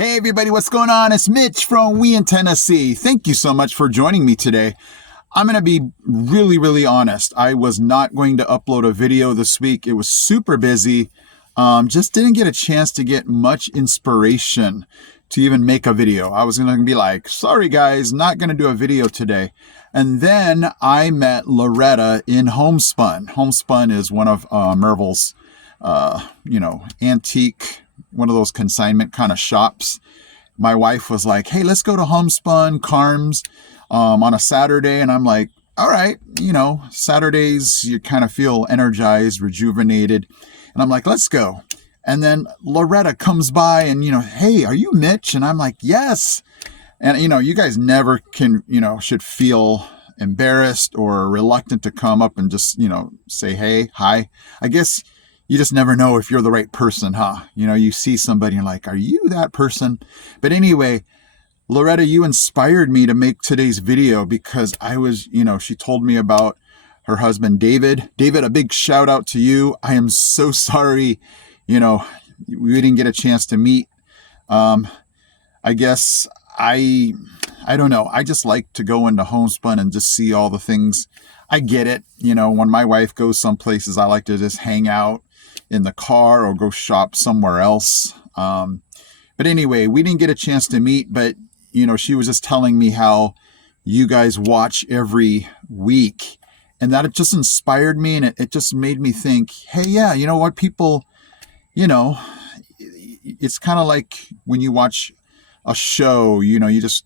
Hey everybody, what's going on? It's Mitch from We in Tennessee. Thank you so much for joining me today. I'm going to be really honest. I was not going to upload a video this week. It was super busy. Just didn't get a chance to get much inspiration to even make a video. I was going to be like, sorry guys, not going to do a video today. And then I met Loretta in Homespun. Homespun is one of Merville's, antique, one of those consignment kind of shops. My wife was like, hey, let's go to Homespun, Carms, on a Saturday. And I'm like, all right, Saturdays, you kind of feel energized, rejuvenated. And I'm like, let's go. And then Loretta comes by and, hey, are you Mitch? And I'm like, yes. And, you guys never can, should feel embarrassed or reluctant to come up and just, say, hey, hi. I guess you just never know if you're the right person, huh? You see somebody and you're like, are you that person? But anyway, Loretta, you inspired me to make today's video because I was, she told me about her husband, David. David, a big shout out to you. I am so sorry, we didn't get a chance to meet. I guess I don't know. I just like to go into Homespun and just see all the things. I get it. When my wife goes some places, I like to just hang out in the car or go shop somewhere else. But anyway, we didn't get a chance to meet, but she was just telling me how you guys watch every week, and that it just inspired me. And it just made me think, hey, yeah, you know what, people, it's kind of like when you watch a show, you just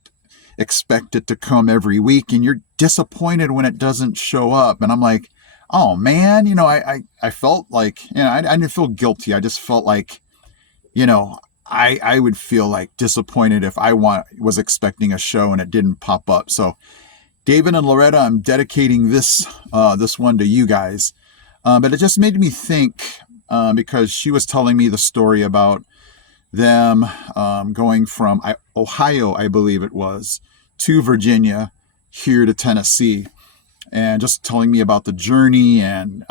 expect it to come every week and you're disappointed when it doesn't show up. And I'm like, oh man, I felt like, I didn't feel guilty. I just felt like, I would feel like disappointed if I was expecting a show and it didn't pop up. So David and Loretta, I'm dedicating this one to you guys. But it just made me think, because she was telling me the story about them going from Ohio, I believe it was, to Virginia, here to Tennessee, and just telling me about the journey. And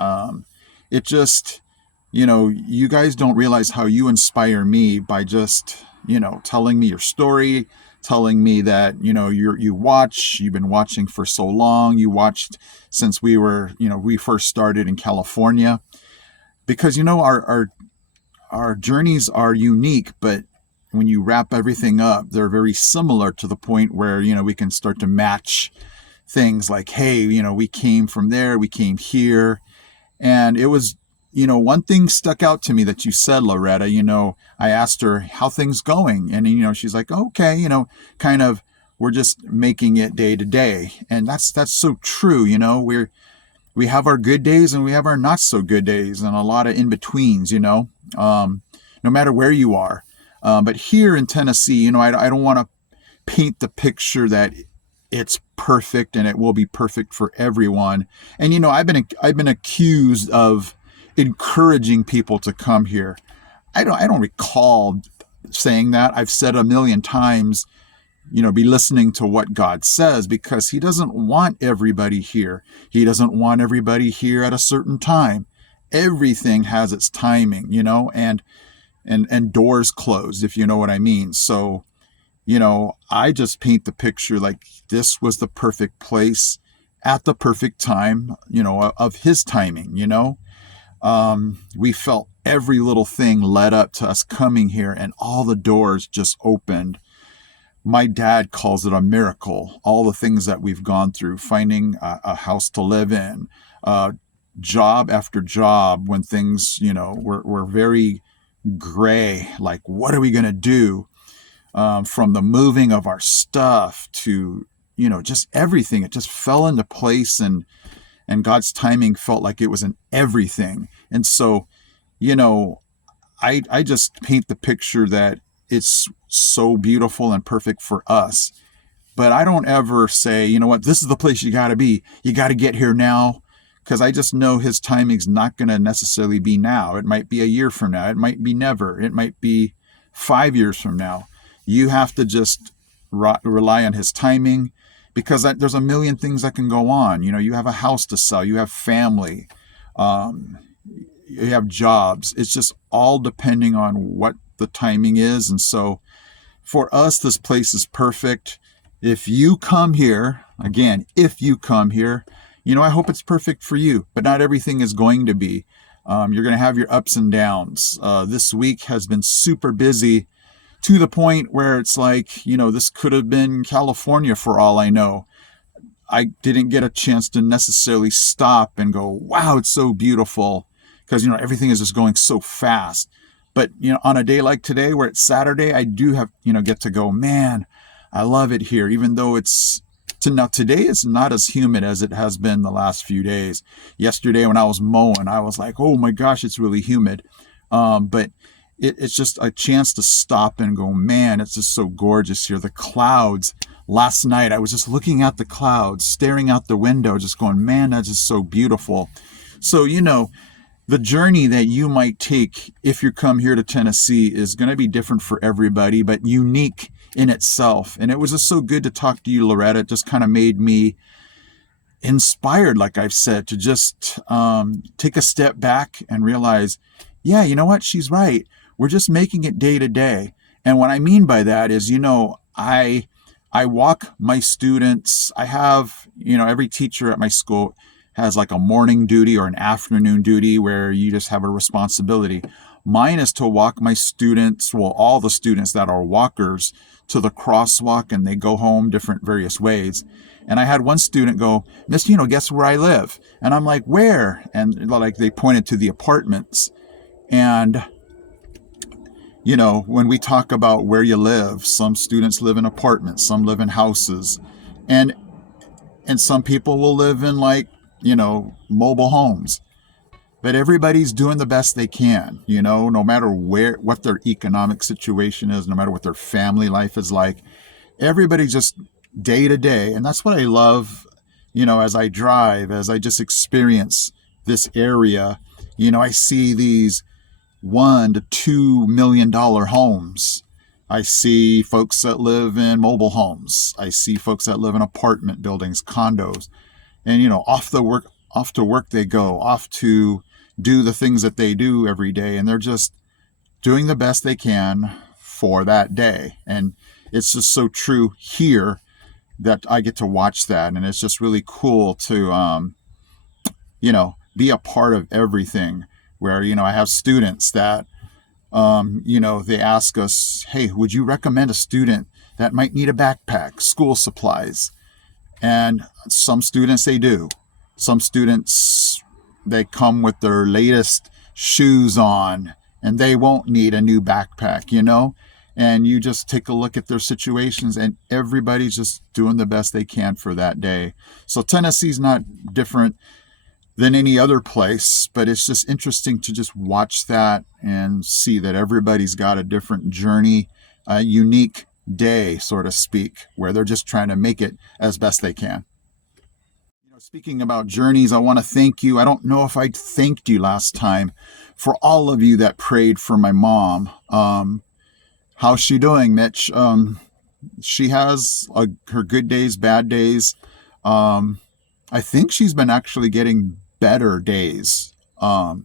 it just, you guys don't realize how you inspire me by just, telling me your story, telling me that, you've been watching for so long. You watched since we first started in California, because, our journeys are unique, but when you wrap everything up, they're very similar to the point where, we can start to match things like, hey, we came from there, we came here. And it was, one thing stuck out to me that you said, Loretta. I asked her how things going, and, she's like, okay, kind of, we're just making it day to day. And that's so true. We have our good days and we have our not so good days, and a lot of in-betweens, no matter where you are. But here in Tennessee, I don't want to paint the picture that it's perfect and it will be perfect for everyone. And, I've been accused of encouraging people to come here. I don't recall saying that. I've said a million times, be listening to what God says, because he doesn't want everybody here. He doesn't want everybody here at a certain time. Everything has its timing, and doors closed, if you know what I mean. So, I just paint the picture like this was the perfect place at the perfect time, of his timing, we felt every little thing led up to us coming here, and all the doors just opened. My dad calls it a miracle. All the things that we've gone through, finding a house to live in, job after job, when things, were very gray, like, what are we going to do? From the moving of our stuff to, just everything. It just fell into place, and God's timing felt like it was in everything. And so, I just paint the picture that it's so beautiful and perfect for us. But I don't ever say, you know what, this is the place you got to be. You got to get here now. Because I just know his timing's not going to necessarily be now. It might be a year from now. It might be never. It might be 5 years from now. You have to just rely on his timing, because there's a million things that can go on. You have a house to sell. You have family. You have jobs. It's just all depending on what the timing is. And so, For us, this place is perfect. If you come here, again, if you come here, I hope it's perfect for you, but not everything is going to be. You're going to have your ups and downs. This week has been super busy to the point where it's like, this could have been California for all I know. I didn't get a chance to necessarily stop and go, wow, it's so beautiful, because, everything is just going so fast. But, on a day like today where it's Saturday, I do have, get to go, man, I love it here, even though now today is not as humid as it has been the last few days. Yesterday when I was mowing, I was like, oh my gosh, it's really humid. But it's just a chance to stop and go, man, it's just so gorgeous here. The clouds. Last night, I was just looking at the clouds, staring out the window, just going, man, that's just so beautiful. So, the journey that you might take if you come here to Tennessee is going to be different for everybody, but unique in itself. And it was just so good to talk to you, Loretta. It just kind of made me inspired, like I've said, to just take a step back and realize, yeah, you know what? She's right. We're just making it day to day. And what I mean by that is, I walk my students. I have, every teacher at my school has like a morning duty or an afternoon duty where you just have a responsibility. Mine is to walk my students, all the students that are walkers, to the crosswalk, and they go home different various ways. And I had one student go, Miss, guess where I live? And I'm like, where? And like they pointed to the apartments. And when we talk about where you live, some students live in apartments, some live in houses, and some people will live in mobile homes. But everybody's doing the best they can, no matter what their economic situation is, no matter what their family life is like. Everybody just day to day. And that's what I love, as I drive, as I just experience this area, I see these $1 to $2 million homes. I see folks that live in mobile homes. I see folks that live in apartment buildings, condos, and off to work they go, off to do the things that they do every day, and they're just doing the best they can for that day. And it's just so true here that I get to watch that, and it's just really cool to be a part of everything. Where I have students that they ask us, hey, would you recommend a student that might need a backpack, school supplies? And some students, they do. Some students, they come with their latest shoes on and they won't need a new backpack, and you just take a look at their situations, and everybody's just doing the best they can for that day. So Tennessee's not different than any other place, but it's just interesting to just watch that and see that everybody's got a different journey, a unique day, so to speak, where they're just trying to make it as best they can. Speaking about journeys, I want to thank you. I don't know if I thanked you last time for all of you that prayed for my mom. How's she doing, Mitch? She has her good days, bad days. I think she's been actually getting better days. But,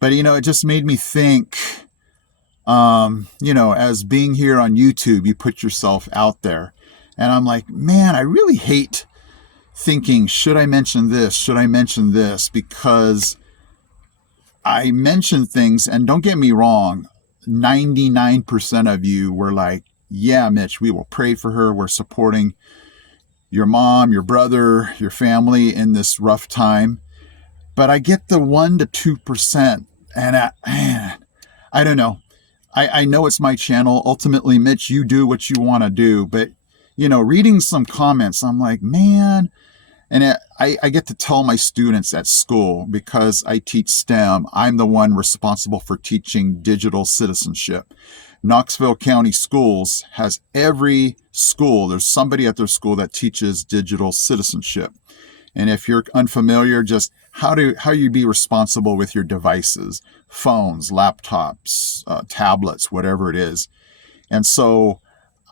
it just made me think, as being here on YouTube, you put yourself out there. And I'm like, man, I really hate thinking, should I mention this? Should I mention this? Because I mention things, and don't get me wrong, 99% of you were like, yeah, Mitch, we will pray for her. We're supporting your mom, your brother, your family in this rough time. But I get the 1% to 2%, and I don't know. I know it's my channel. Ultimately, Mitch, you do what you want to do. But, reading some comments, I'm like, man. And I get to tell my students at school, because I teach STEM, I'm the one responsible for teaching digital citizenship. Knoxville County Schools has every school, there's somebody at their school that teaches digital citizenship. And if you're unfamiliar, just how you be responsible with your devices, phones, laptops, tablets, whatever it is. And so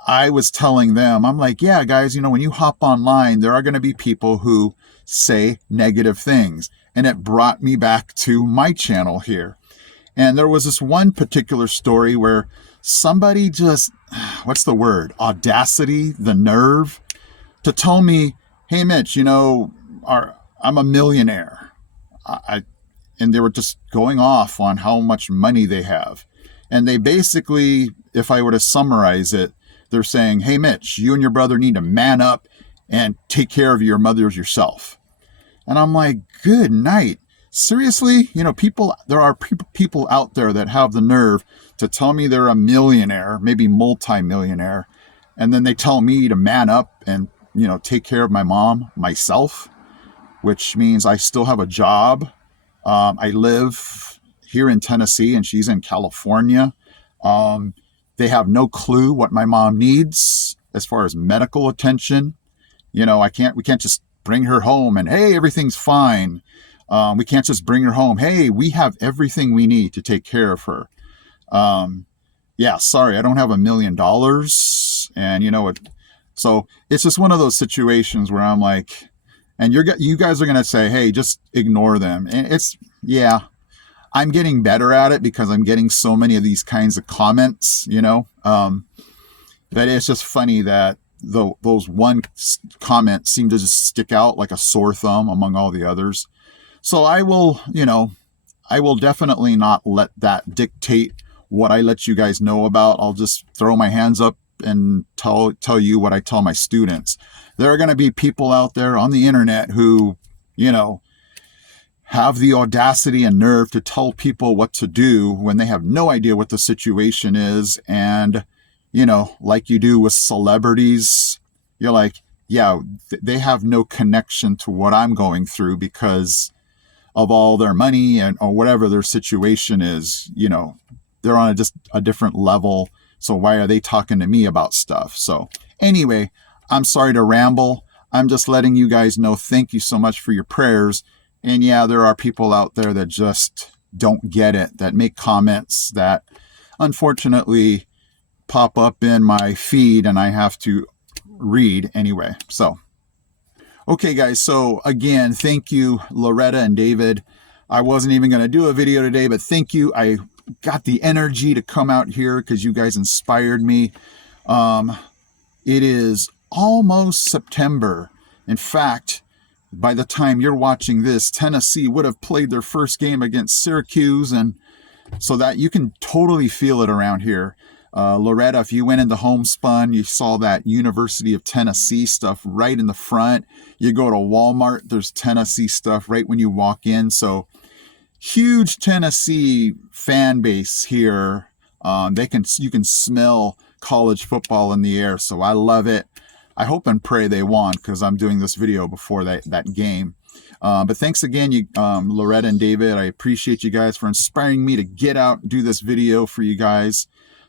I was telling them, I'm like, yeah, guys, when you hop online, there are going to be people who say negative things. And it brought me back to my channel here. And there was this one particular story where somebody just what's the word? Audacity, the nerve to tell me, hey, Mitch, I'm a millionaire. I and they were just going off on how much money they have. And they basically, if I were to summarize it, they're saying, hey, Mitch, you and your brother need to man up and take care of your mothers yourself. And I'm like, good night. Seriously? There are people out there that have the nerve to tell me they're a millionaire, maybe multi-millionaire, and then they tell me to man up and, take care of my mom myself, which means I still have a job. I live here in Tennessee and she's in California. They have no clue what my mom needs as far as medical attention. We can't just bring her home and, hey, everything's fine. We can't just bring her home. Hey, we have everything we need to take care of her. Yeah, sorry, I don't have $1 million. And you know what? So it's just one of those situations where I'm like, and you guys are going to say, hey, just ignore them. And yeah, I'm getting better at it because I'm getting so many of these kinds of comments, that it's just funny that those one comments seem to just stick out like a sore thumb among all the others. So I will definitely not let that dictate what I let you guys know about. I'll just throw my hands up and tell you what I tell my students. There are going to be people out there on the internet who, have the audacity and nerve to tell people what to do when they have no idea what the situation is. And, like you do with celebrities, you're like, yeah, they have no connection to what I'm going through because of all their money or whatever their situation is. They're on just a different level. So why are they talking to me about stuff? So anyway, I'm sorry to ramble. I'm just letting you guys know, thank you so much for your prayers. And yeah, there are people out there that just don't get it, that make comments that unfortunately pop up in my feed and I have to read anyway. So, okay, guys. So again, thank you, Loretta and David. I wasn't even going to do a video today, but thank you. I got the energy to come out here because you guys inspired me. It is almost September. In fact, by the time you're watching this, Tennessee would have played their first game against Syracuse, and so that you can totally feel it around here. Loretta, if you went into Homespun, you saw that University of Tennessee stuff right in the front. You go to Walmart, there's Tennessee stuff right when you walk in. So huge Tennessee fan base here. You can smell college football in the air. So I love it. I hope and pray they won because I'm doing this video before that game. But thanks again, Loretta and David. I appreciate you guys for inspiring me to get out and do this video for you guys.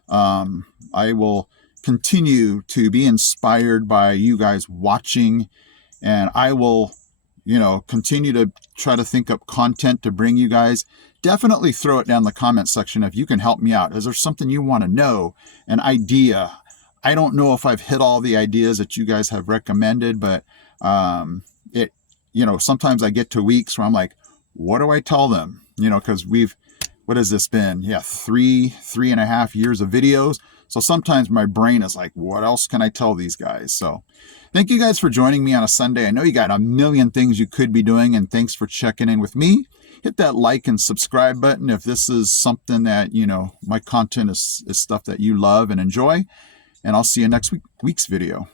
I will continue to be inspired by you guys watching, and I will, continue to try to think up content to bring you guys. Definitely throw it down in the comment section if you can help me out. Is there something you want to know, an idea? I don't know if I've hit all the ideas that you guys have recommended, but sometimes I get to weeks where I'm like, what do I tell them? Because what has this been? Yeah, 3.5 years of videos. So sometimes my brain is like, what else can I tell these guys? So thank you guys for joining me on a Sunday. I know you got a million things you could be doing, and thanks for checking in with me. Hit that like and subscribe button if this is something that, my content is stuff that you love and enjoy. And I'll see you next week's video.